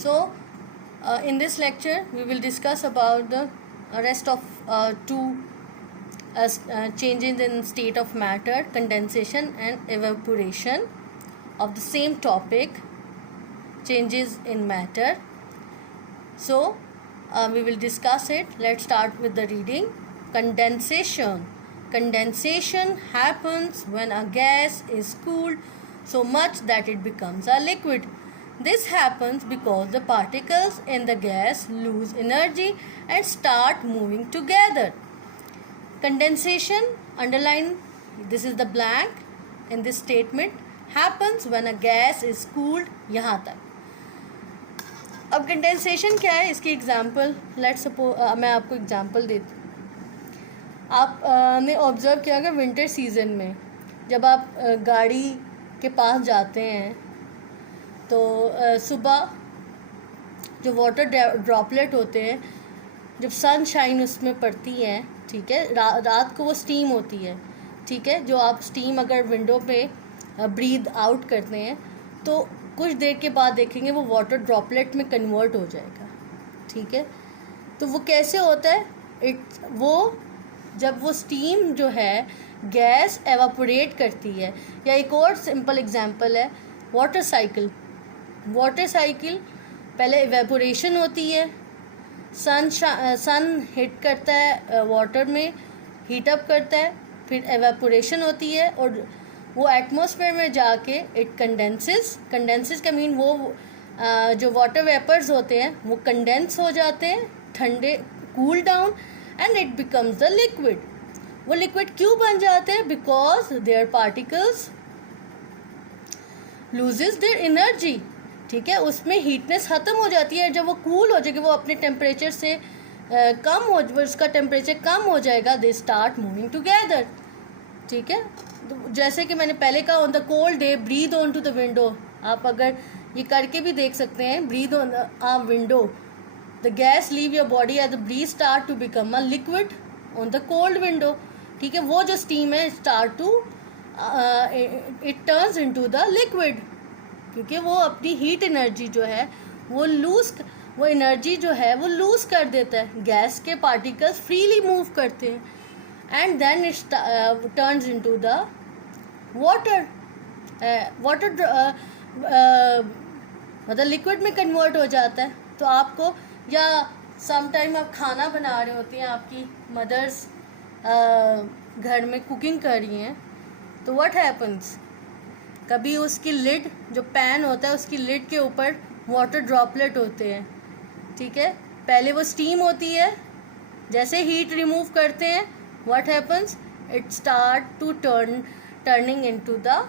So in this lecture we will discuss about the rest of two changes in state of matter, condensation and evaporation of the same topic, changes in matter. So we will discuss it. Let's start with the reading. Condensation. Condensation happens when a gas is cooled so much that it becomes a liquid. This happens because the particles in the gas lose energy and start moving together. Condensation, underline, this is the blank in this statement, happens when a gas is cooled. यहाँ तक. अब condensation क्या है, इसकी example let's suppose मैं आपको example देती हूँ. आपने ऑब्ज़र्व किया होगा विंटर सीज़न में जब आप गाड़ी के पास जाते हैं तो सुबह जो वाटर ड्रॉपलेट होते हैं जब सनशाइन उसमें पड़ती है, ठीक है, रात को वो स्टीम होती है, ठीक है, जो आप स्टीम अगर विंडो पे ब्रीद आउट करते हैं तो कुछ देर के बाद देखेंगे वो वाटर ड्रॉपलेट में कन्वर्ट हो जाएगा, ठीक है. तो वो कैसे होता है, वो जब वो स्टीम जो है गैस एवापोरेट करती है. या एक और सिंपल एग्जांपल है वाटर साइकिल. वाटर साइकिल पहले एवेपोरेशन होती है, सन हिट करता है वाटर में, हीट अप करता है, फिर एवेपोरेशन होती है और वो एटमॉस्फेयर में जाके इट कंडेंसेस का मीन वो जो वाटर वेपर्स होते हैं वो कंडेंस हो जाते हैं, ठंडे cool down and it becomes the liquid. वो लिक्विड क्यों बन जाते हैं, because there particles loses their energy, ठीक है, उसमें हीटनेस ख़त्म हो जाती है. जब वो कूल हो जाएगी, वो अपने टेम्परेचर से कम हो, उसका टेम्परेचर कम हो जाएगा, दे स्टार्ट मूविंग टुगेदर, ठीक है. जैसे कि मैंने पहले कहा, on the cold day breathe on to the window. आप अगर ये करके भी देख सकते हैं, breathe on a window, the gas leave your body as the breath start to become a liquid on the cold window, ठीक है. वो जो स्टीम है start to it turns into the liquid, क्योंकि वो अपनी हीट एनर्जी जो है वो एनर्जी जो है वो लूज़ कर देता है. गैस के पार्टिकल्स फ्रीली मूव करते हैं and then it turns into the water. मतलब लिक्विड में कन्वर्ट हो जाता है. तो आपको, या समटाइम आप खाना बना रहे होते हैं, आपकी मदर्स घर में कुकिंग कर रही हैं, तो व्हाट हैपन्स, कभी उसकी लिड, जो पैन होता है उसकी लिड के ऊपर वाटर ड्रॉपलेट होते हैं, ठीक है. पहले वो स्टीम होती है, जैसे हीट रिमूव करते हैं what happens, it start to turning into the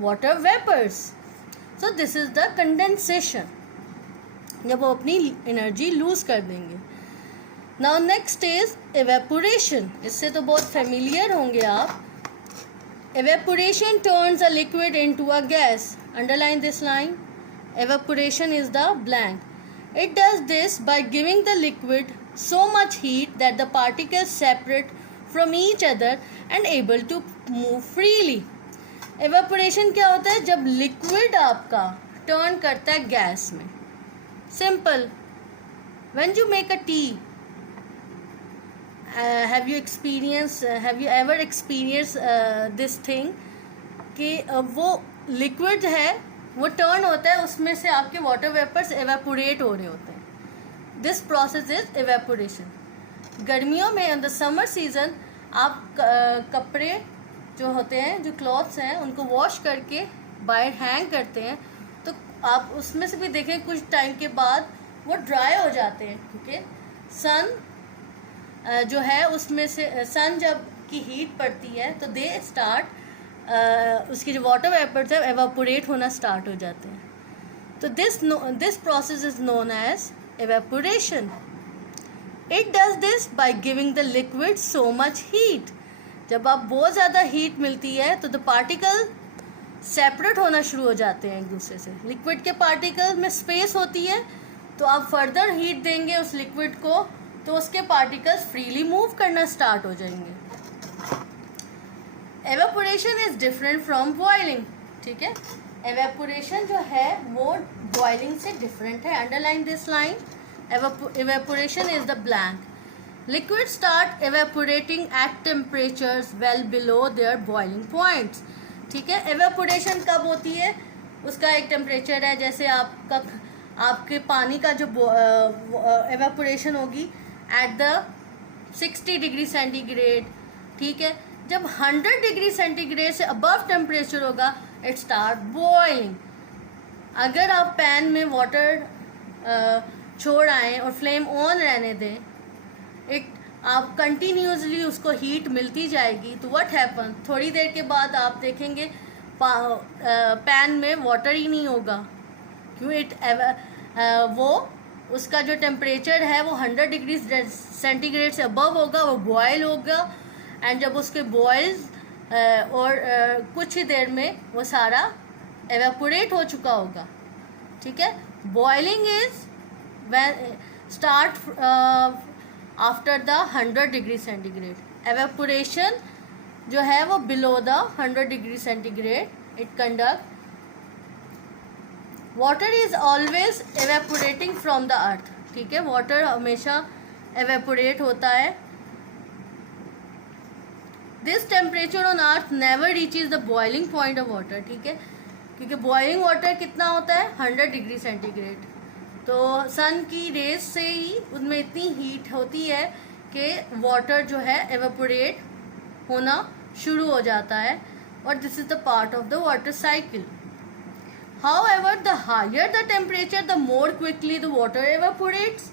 water vapours. So this is the condensation, जब वो अपनी एनर्जी लूज कर देंगे. Now next is evaporation. इससे तो बहुत फेमिलियर होंगे आप. Evaporation turns a liquid into a gas. Underline this line. Evaporation is the blank. It does this by giving the liquid so much heat that the particles separate from each other and able to move freely. Evaporation क्या होता है, जब liquid आपका turn करता है gas में. Simple. When you make a tea, have you ever experienced this thing कि वो लिक्विड है वो टर्न होता है, उसमें से आपके वाटर वेपर्स एवेपोरेट हो रहे होते हैं. This process is evaporation. गर्मियों में इन द समर सीजन आप कपड़े जो होते हैं, जो क्लॉथ्स हैं, उनको वॉश करके बाहर हैंग करते हैं, तो आप उसमें से भी देखें कुछ टाइम के बाद वो ड्राई हो जाते हैं, क्योंकि सन जो है उसमें से सन जब की हीट पड़ती है तो दे स्टार्ट उसकी जो वाटर वेपर्स है एवापोरेट होना स्टार्ट हो जाते हैं. तो this process is known as evaporation. It does this by giving the liquid so much heat. जब आप बहुत ज़्यादा हीट मिलती है तो द पार्टिकल सेपरेट होना शुरू हो जाते हैं एक दूसरे से. लिक्विड के पार्टिकल में स्पेस होती है, तो आप फर्दर हीट देंगे उस लिक्विड को तो उसके पार्टिकल्स फ्रीली मूव करना स्टार्ट हो जाएंगे. Evaporation is different from boiling, ठीक है. एवेपोरेशन जो है वो बॉइलिंग से डिफरेंट है. Underline this line. Evaporation is the blank. Liquids start evaporating at temperatures well below their boiling points. ठीक है. evaporation कब होती है? उसका एक टेम्परेचर है. जैसे आपके पानी का जो evaporation होगी at the 60 डिग्री सेंटीग्रेड. ठीक है. जब 100 डिग्री सेंटीग्रेड से अबव टेम्परेचर होगा इट स्टार्ट बॉइलिंग. अगर आप पैन में वाटर छोड़ आए और फ्लेम ऑन रहने दें, आप कंटिन्यूसली उसको हीट मिलती जाएगी, तो व्हाट हैपन, थोड़ी देर के बाद आप देखेंगे पैन में वाटर ही नहीं होगा. क्यों? वो उसका जो टेम्परेचर है वो 100 डिग्री सेंटीग्रेड से अबव होगा, वो बॉयल होगा. एंड जब उसके बॉयल और कुछ ही देर में वो सारा एवेपोरेट हो चुका होगा. ठीक है. Boiling is start after the 100 degree centigrade. Evaporation जो है वो below the 100 degree centigrade it conduct. Water is always evaporating from the earth. ठीक है. water हमेशा evaporate होता है. This temperature on earth never reaches the boiling point of water. ठीक है. क्योंकि boiling water कितना होता है? 100 डिग्री सेंटीग्रेड. तो सन की रेज से ही उनमें इतनी हीट होती है कि वाटर जो है एवेपोरेट होना शुरू हो जाता है. और this is the part of the water cycle. However the higher the temperature the more quickly the water evaporates.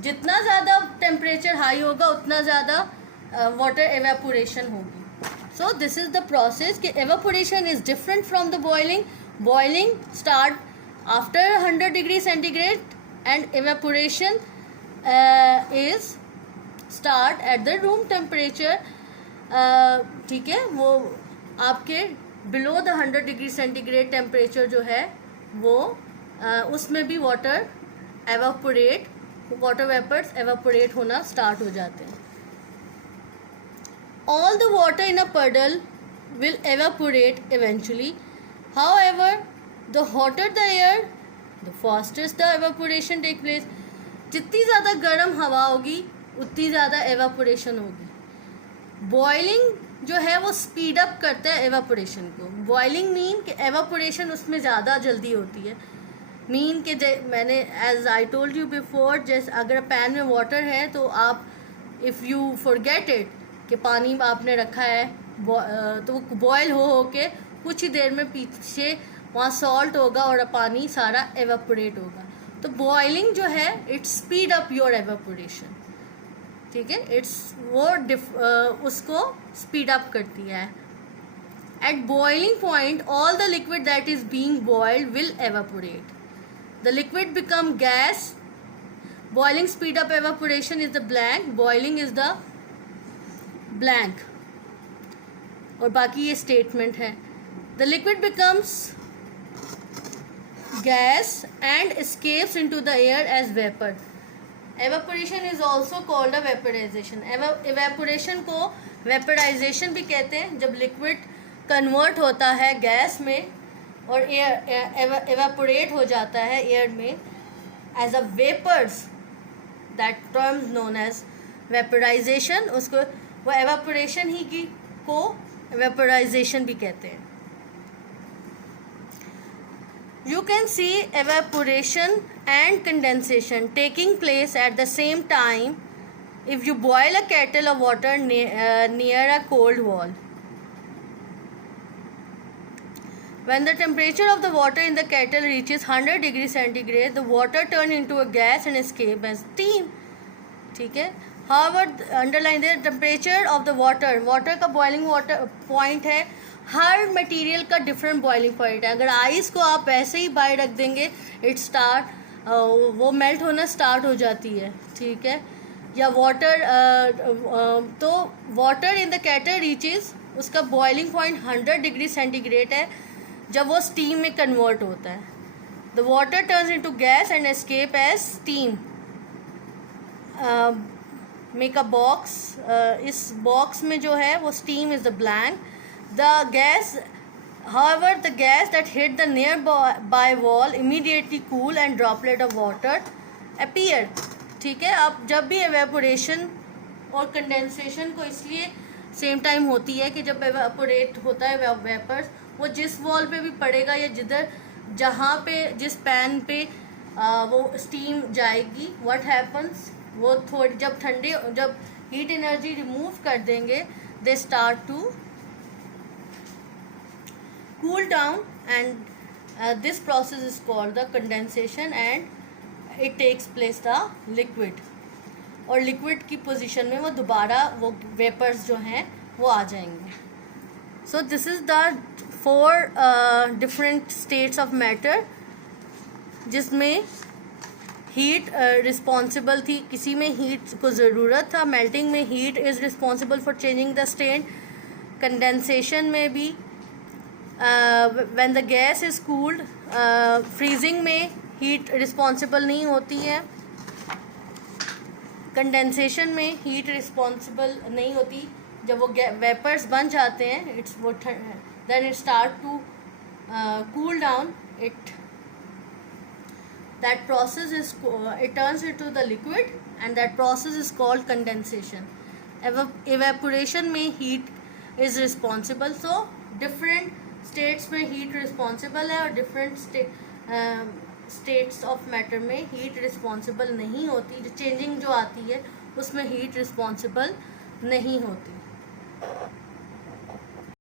जितना ज़्यादा टेम्परेचर हाई होगा उतना ज़्यादा वाटर एवेपोरेशन होगी. So this is the process कि evaporation is different from the boiling. Boiling start after 100 degree centigrade and evaporation is start at the room temperature. ठीक है. वो आपके below the 100 degree centigrade temperature जो है वो उसमें भी वाटर वेपर्स evaporate होना स्टार्ट हो जाते हैं. All the water in a puddle will evaporate eventually. However, the hotter the air, the fastest the evaporation take place. जितनी ज़्यादा गर्म हवा होगी उतनी ज़्यादा एवापोरेशन होगी. बॉइलिंग जो है वो स्पीड अप करता है एवापोरेशन को. बॉइलिंग मीन कि एवापोरेशन उसमें ज़्यादा जल्दी होती है. मीन कि मैंने as I told you before, जैसे अगर पैन में वाटर है तो आप इफ़ यू फॉरगेट इट कि पानी आपने रखा है तो वो बॉयल हो के कुछ ही देर में पीछे वहाँ सॉल्ट होगा और पानी सारा एवेपोरेट होगा. तो बॉइलिंग जो है it speed up your evaporation. ठीक है. उसको स्पीड अप करती है. At boiling point all the liquid that is being boiled will evaporate. The liquid become gas. Boiling speed up evaporation is the blank. Boiling is the blank. और बाकी ये statement है. The liquid becomes gas and escapes into the air as vapor. Evaporation is also called a vaporization. Evaporation को vaporization भी कहते हैं. जब liquid convert होता है गैस में और evaporate हो जाता है एयर में as a vapors, that term is known as vaporization. उसको वो evaporation ही को vaporization भी कहते हैं. You can see evaporation and condensation taking place at the same time if you boil a kettle of water near a cold wall. When the temperature of the water in the kettle reaches 100 degrees centigrade, the water turns into a gas and escape as steam. ठीक है. However, underline the temperature of the water. Water का boiling water point है. हर material का different boiling point है. अगर ice को आप ऐसे ही बाहर रख देंगे इट स्टार्ट वो मेल्ट होना स्टार्ट हो जाती है. ठीक है. या वाटर तो water in the kettle reaches उसका बॉइलिंग पॉइंट 100 डिग्री सेंटीग्रेड है जब वो स्टीम में कन्वर्ट होता है. The water turns into gas and escape as steam. Make a box. इस बॉक्स में जो है वो steam is the blank. The gas However, the gas that hit the nearby wall immediately cool and droplet of water appear. ठीक है, अब जब भी एवेपोरेशन और कंडेंसेशन को इसलिए सेम टाइम होती है कि जब एवेपोरेट होता है वेपर्स, वो जिस वॉल पे भी पड़ेगा या जहाँ पे जिस पैन पे वो स्टीम जाएगी, व्हाट हैपन्स, वो थोड़ी जब हीट एनर्जी रिमूव कर देंगे, they start to cool down, and this process is called the condensation, and it takes place the liquid, और लिक्विड की पोजीशन में वो दोबारा वो वेपर्स जो हैं वो आ जाएंगे. So this is the 4 different states of matter जिसमें हीट रिस्पॉन्सिबल थी. किसी में हीट को ज़रूरत था, मेल्टिंग में heat is responsible for changing the state. Condensation में भी when the gas is cooled, freezing में हीट रिस्पॉन्सिबल नहीं होती है. कंडेंसेशन में हीट रिस्पॉन्सिबल नहीं होती. जब वो वेपर्स बन जाते हैं, then it start to cool down. That process is it turns into the liquid, and that process is called condensation. Evaporation में heat is responsible. So different states में heat responsible है और different states of matter में heat responsible नहीं होती. जो changing जो आती है उसमें heat responsible नहीं होती.